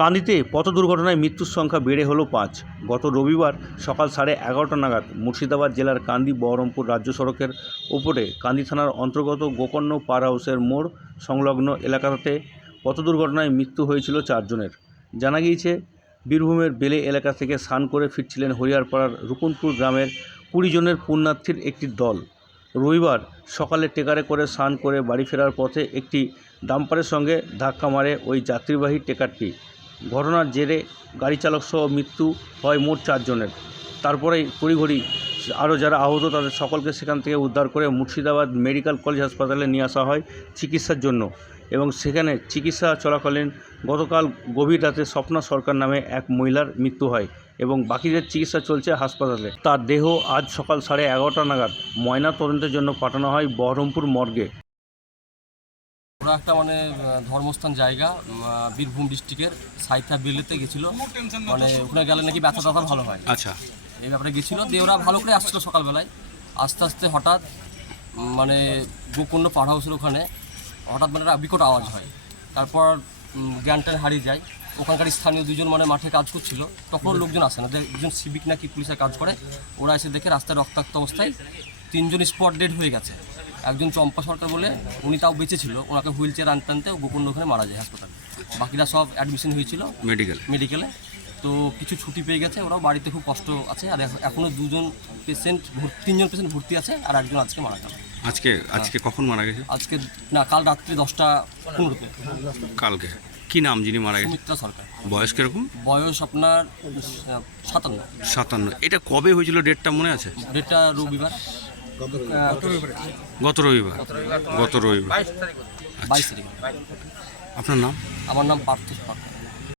কান্দিতে পথ দুর্ঘটনায় মৃত্যুর সংখ্যা বেড়ে হলো পাঁচ। গত রবিবার সকাল সাড়ে এগারোটা নাগাদ মুর্শিদাবাদ জেলার কান্দি বহরমপুর রাজ্য সড়কের ওপরে কান্দি থানার অন্তর্গত গোকর্ণ পার হাউসের মোড় সংলগ্ন এলাকাতে পথ দুর্ঘটনায় মৃত্যু হয়েছিল চারজনের। জানা গিয়েছে, বীরভূমের বেলে এলাকা থেকে স্নান করে ফিরছিলেন হরিয়ারপাড়ার রুকুনপুর গ্রামের কুড়ি জনের পুণ্যার্থীর একটি দল। রবিবার সকালে টেকারে করে স্নান করে বাড়ি ফেরার পথে একটি ডাম্পারের সঙ্গে ধাক্কা মারে ওই যাত্রীবাহী টেকারটি। ঘটনার জেরে গাড়ি চালক সহ মৃত্যু হয় মোট চারজনের। তারপরেই তড়িঘড়ি আরও যারা আহত, তাদের সকলকে সেখান থেকে উদ্ধার করে মুর্শিদাবাদ মেডিকেল কলেজ হাসপাতালে নিয়ে আসা হয় চিকিৎসার জন্য। এবং সেখানে চিকিৎসা চলাকালীন গতকাল গভীর রাতে স্বপ্না সরকার নামে এক মহিলার মৃত্যু হয় এবং বাকিদের চিকিৎসা চলছে হাসপাতালে। তার দেহ আজ সকাল সাড়ে এগারোটা নাগাদ ময়না তদন্তের জন্য পাঠানো হয় বহরমপুর মর্গে। ওরা একটা মানে ধর্মস্থান জায়গা বীরভূম ডিস্ট্রিক্টের সাইথা বেলেতে গেছিল। মানে ওখানে গেলে নাকি ব্যথা ট্যাথা ভালো হয়। আচ্ছা। এই ব্যাপারে গেছিল দিয়ে ওরা ভালো করে আসছিল সকালবেলায়। আস্তে আস্তে হঠাৎ মানে গোকর্ণ পাড় হাউসের ওখানে হঠাৎ মানে একটা বিকট আওয়াজ হয়। তারপর উম, জ্ঞান ট্যান হারিয়ে যায়। ওখানকার স্থানীয় দুজন মানে মাঠে কাজ করছিল। তখন লোকজন আসে না। যে- দুজন সিভিক নাকি পুলিশের কাজ করে ওরা এসে দেখে রাস্তায় রক্তাক্ত অবস্থায় তিনজন স্পট ডেড হয়ে গেছে। একজন চম্পা সরকার বলে উনি তাও বেঁচে ছিল। ওনাকে হুইল চেয়ার আনতে আনতে গোকর্ণ ওখানে মারা যায় হাসপাতালে। বাকিরা সব অ্যাডমিশন হয়েছিল মেডিকেল মেডিকেলে তো কিছু ছুটি পেয়ে গেছে ওরাও বাড়িতে খুব কষ্ট আছে। আর এখনও দুজন পেশেন্ট তিনজন পেশেন্ট ভর্তি আছে আর একজন আজকে মারা গেল। আজকে আজকে কখন মারা গেছে? আজকে না কাল রাত্রি দশটা পনেরোতে। কালকে। কি নাম যিনি মারা গেছে? সুমিত্রা সরকার। বয়স কীরকম? বয়স আপনার সাতান্ন। সাতান্ন। এটা কবে হয়েছিল? ডেটটা মনে আছে? ডেটটা রবিবার। গত রবিবার। গত রবিবার। বাইশ তারিখ। আপনার নাম? আমার নাম পার্থ সরকার।